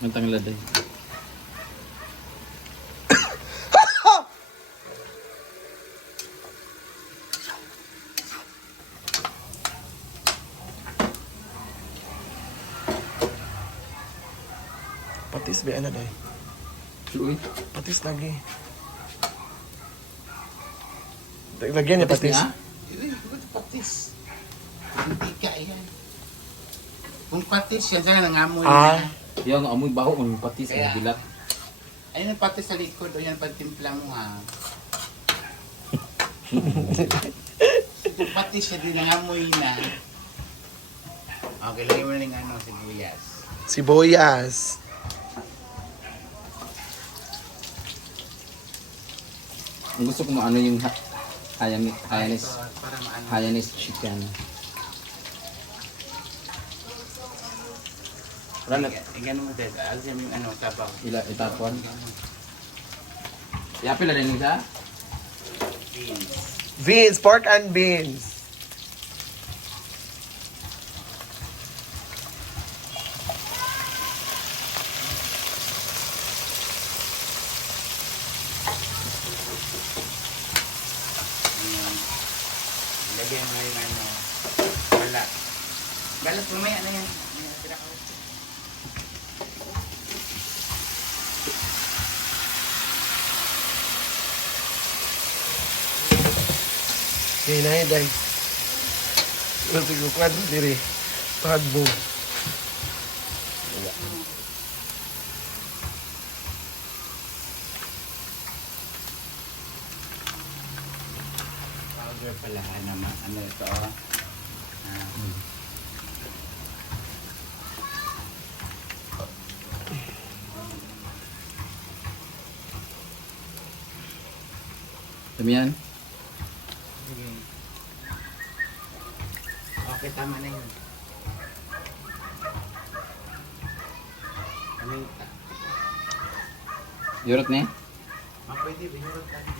Ang tanglad eh. Patis ba na day? Uy. Patis lagi. Lagyan niya patis. nga? Patis. Hindi ka yan. Kung patis yan, saan nangamoy Ah. na. Yung amoy baho ng patis Kaya. ang bilat. Ayun ang patis sa likod, o yan pagtimpla mo ha. Kung patis yan, di nangamoy na. Okay, lagyan mo na ng ano, sibuyas. Sibuyas. Ang gusto ko maano yung Hayanese Para maano. Hayanese chicken. Wala na. Ingano mo dito, alisin mo yung ano, tabaw. Itapon. Yapil na rin siya. Beans. Beans, pork and beans. Ayan. Lagyan mo yung ano, balat. Balat, mamaya na yan. Ayan, tira ko. Hinay day. Kasi ko kwadro diri. Pagbo. Powder pala, ano ito, oh. Dami yan. Sige. Okay, tama na yun. Paminta. Yurot niya. Pwede, binurot tayo.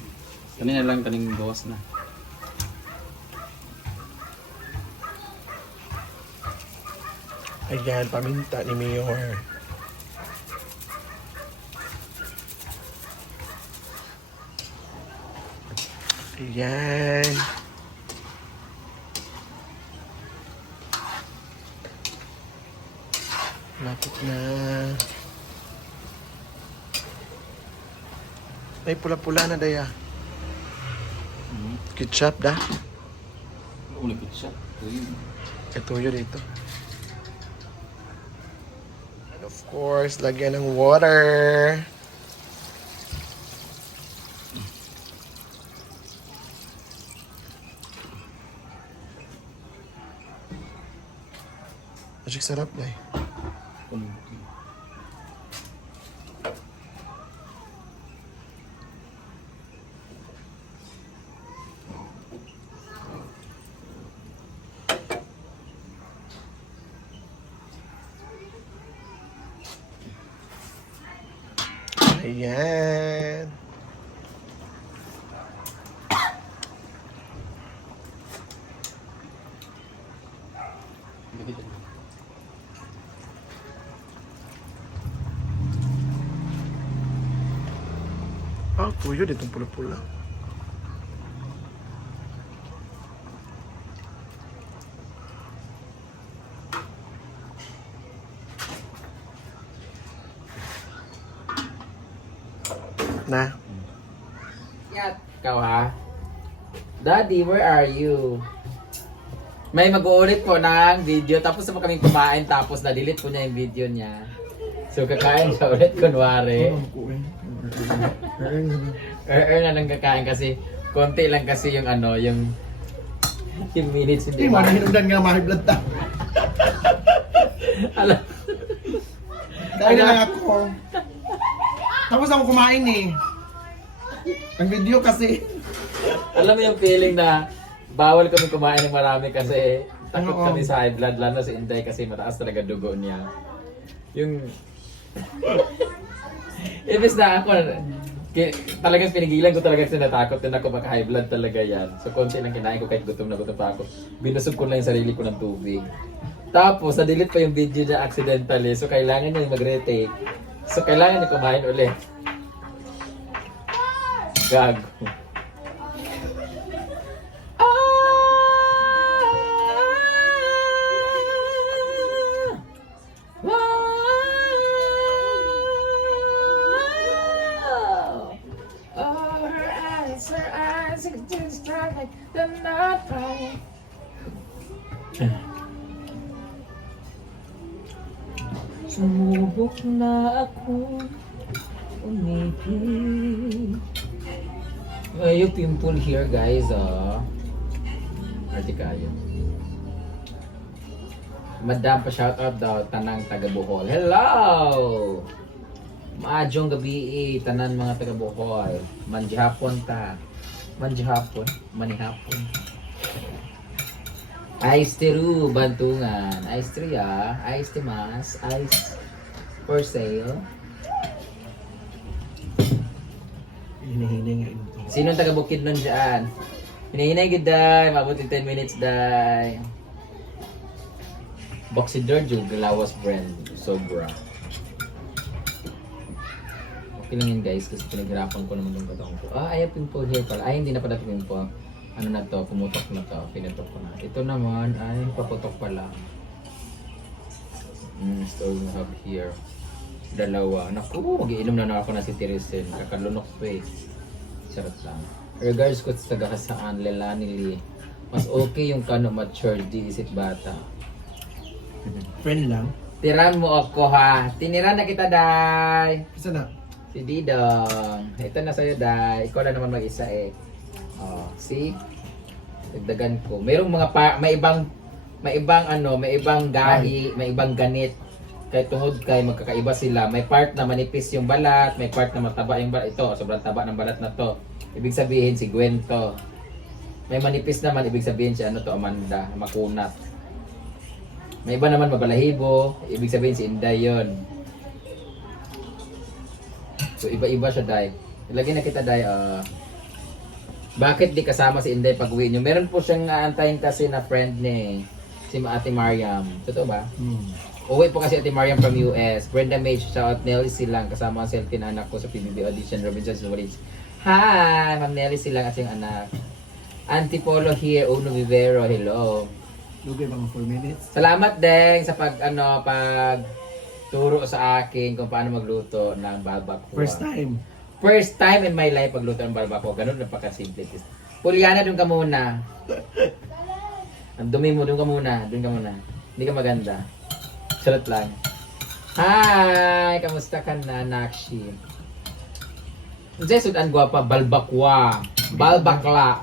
Kanina lang kaning gawas na. Ayan, paminta ni Mayor. Ayan. Lapit na. Ay, pula-pula na daya. Ketchup dah. Ulit ko siya. Ito yun dito. And of course, lagyan ng water. Asik sarap dai. Ayan. Ah, tuyo dito pula-pula. Na. Yat. Ikaw ha? Daddy, where are you? May mag-uulit po ng video tapos na po kaming kumain tapos na-delete po niya yung video niya. So kakain siya ulit kunwari. Na lang kakain kasi konti lang kasi yung ano, yung minutes hindi Hindi mo na hinundan nga mahal blood ta. Alam. Dahil na lang ako. Tapos ako kumain eh. Ang video kasi. Alam mo yung feeling na bawal kami kumain ng marami kasi takot Oo. kami sa high blood, lalo na si Inday kasi mataas talaga dugo niya. Yung ibig na ako, talagang pinigilan ko talaga kasi natakot din ako baka high blood talaga yan. So konti lang kinain ko kahit gutom na gutom pa ako. Binusog ko lang yung sarili ko ng tubig. Tapos, na-delete pa yung video niya accidentally. So, kailangan niya mag-retake. So, kailangan niya kumain ulit. Gago. Sumubok na ako umibig. Ay, yung pimple here, guys, Arte kayo. Madam, pa-shoutout daw, tanang taga Bohol. Hello! Maadjong gabi, tanan mga taga Bohol. Manjihapon ta. Manjihapon? Manihapon. Ice Teru, Bantungan. Ice Tria, Ice Timas, Ice for sale. Hinahinay nga ito. Sino taga Bukid nun dyan? Hinahinay gid day, mabuti 10 minutes day. Boxidor Jug, Lawas brand, sobra. Okay lang yun guys, kasi pinaghirapan ko naman yung katong ko. Ayaw pimple here pala. Ay, hindi na pala pimple. Ano na to, pumutok na to, pinutok ko na. Ito naman, ay, paputok pala. So we have here. Dalawa. Naku, mag-iinom na ako na si Tiricin. Kakalunok pa eh. Sarap lang. Regards ko sa taga-kasaan, Lelanili. Mas okay yung kano mature, di isip bata. Friend lang. Tiran mo ako ha. Tiniran na kita, Day. Isa na. Si Didong. Ito na sa'yo, Day. Ikaw na naman mag-isa eh. Oh, see? Dagdagan ko. Merong mga may ibang gahi, may ibang ganit. Kahit tungod kay magkakaiba sila. May part na manipis yung balat, may part na mataba yung balat. Ito, sobrang taba ng balat na to. Ibig sabihin si Gwen to. May manipis naman, ibig sabihin si ano to, Amanda, makunat. May iba naman mabalahibo, ibig sabihin si Inday yun. So iba-iba siya, Day. Ilagay na kita, Day. Bakit di kasama si Inday pag uwi nyo? Meron po siyang aantayin kasi na friend ni si Ate Mariam. Totoo ba? Uwi po kasi Ate Mariam from US. Brenda Mage, shout out Nelly Silang. Kasama ang selfie na anak ko sa PBB audition. Robinson Suarez. Hi! Ma'am Nelly Silang at yung anak. Auntie Polo here. Uno Vivero. Hello. Lugay mga 4 minutes. Salamat din sa pag turo sa akin kung paano magluto ng barbacoa. First time. First time in my life pagluto ng barbacoa. Ganun na pagkasimple. Juliana, doon ka muna. Ang dumi mo, doon ka muna. Doon ka muna. Hindi ka maganda. Charot lang. Hi! Kamusta ka na, Nakshi? Jesud ang gwapa, balbakwa. Balbakla.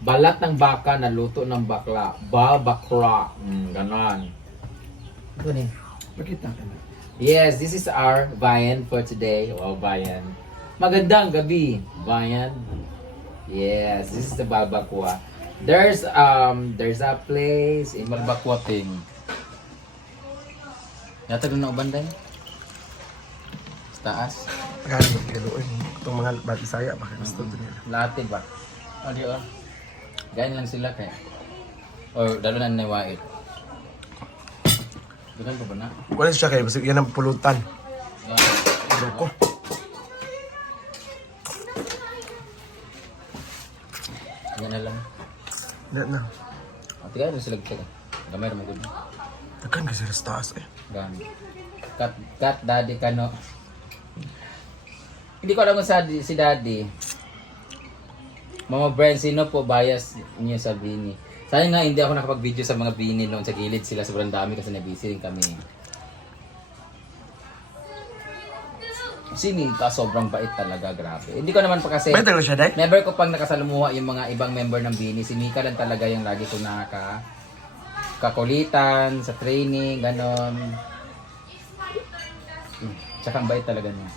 Balat ng baka na luto ng bakla. Balbakra. Ganon. Ito ni. Pakita ka na. Yes, this is our viand for today. Wow, viand. Magandang gabi, viand. Yes, this is the Balbakwa. There's a place in Balbakwa Ting. Yata doon na ubanday. Sa taas. Pagkano magkaluin. Itong mga Bisaya, baka gusto nila. Lahat ba? O di o. Ganyan lang sila kaya. O dalo na niwait. Dugan pa ba na? Wala siya kayo, kasi yan ang pulutan. Yan. Loko. Yan na lang. Hindi na. O tiga doon sila kita. Gamay rin magod. Nagkan kasi sa taas eh. Gamay. Cut daddy ka no. Hindi ko alam kung si daddy. Mama Brian, sino po bias niyo sa Bini? Sayang nga hindi ako nakapag-video sa mga Bini noon sa gilid sila. Sobrang dami kasi na-busy rin kami. Si Mika, sobrang bait talaga, grabe. Hindi ko naman pa kasi... May talaga siya, Day? Never ko pang nakasalumuha yung mga ibang member ng Bini. Si Mika lang talaga yung lagi ko kakulitan, sa training, ganon. Tsaka ang bait talaga niya.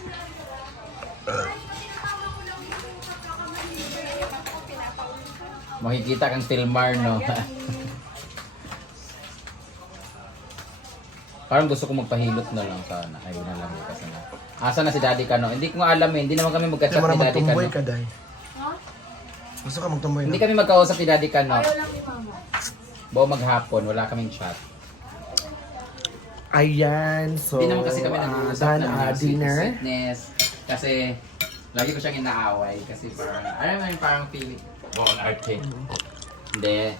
Makikita kang Tilmar, no? Parang gusto ko magpahilot na lang sana. Ayun na lang kasi na. Asa na si Daddy Kano? Hindi ko nga alam eh. Hindi naman kami magka-chat ni Daddy Kano. Magtumboy ka, Day. Gusto ka magtumboy Hindi na? kami magkausap ni Daddy Kano. Buo maghapon, wala kaming chat. Ayan, so, Hindi naman kasi kami nag-uusap done, ng mga dinner. sweetness. Kasi, lagi ko siyang inaaway. Kasi parang, alam mo yung parang feeling. Bon arte. Hindi.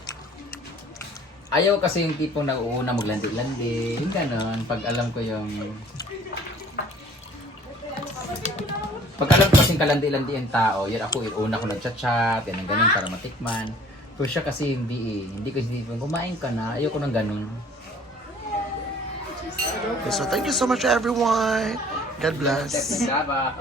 Ayaw kasi yung tipong nag-uuna maglandi-landi. Yung ganon. Pag alam ko yung... Pag alam ko kasing kalandi-landi yung tao, yan ako, una ko nag-chat-chat, yan ang ganun para matikman. Pero siya kasi hindi eh. Hindi ko hindi kumain ka na. Ayaw ko ng ganun. Okay, so thank you so much everyone. God bless. Diba?